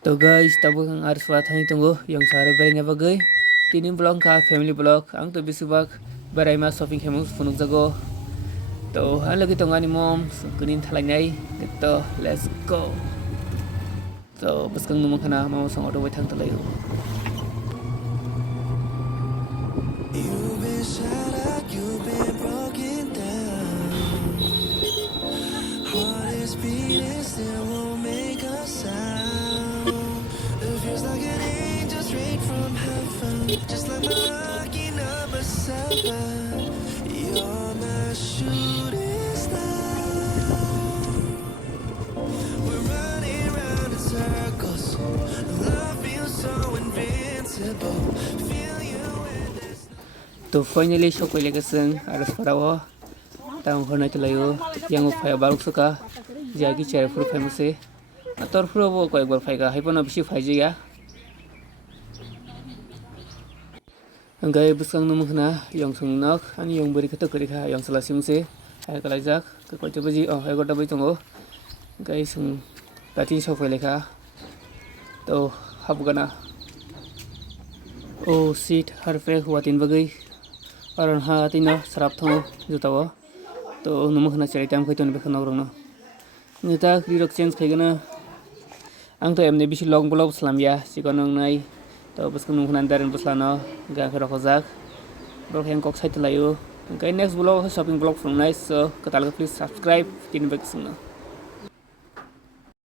To guys, tabuk ang aras watang itunggo yung saro berai na bagay. Tinin vlog ka family vlog ang to bisubak berai ma shopping hemung funuk jago. To ang lagi to ngani mom kunin thalai nai. To let's go. To baskang numang kana mama song auto wai thang talayo. You've been shattered, you've been broken down. Heart is beating, still won't make a sound. It feels like an angel straight from heaven, just like my lucky number 7. You're my shooting star. We're running round in circles. Love feels so invincible. Feel you in this. To finally show ko legaseng aras parawo. Tang horna talayo yang upaya baruk suka jagi chair furu famous e. Ator furu bo ko ekbar phaiga haipona bisi phaiji ya. Anggai busang numukna yang sungnak ani yang beri kata kerika yang salah simse hai kalajak ke ko cobaji oh hai gota bai tongo gai sung katin so leka to habgana oh seat harfe huatin bagai aron ha tina sarap thong jutawa to numukna chai tam khaiton bekhana rongno nita krirok change khaigana ang to emne bisi long blog slamya sikonong nai to buskan numukna darin buslano ga khara khojak blog yang kok site layo okay next blog shopping blog from nice so katal please subscribe tin back sungna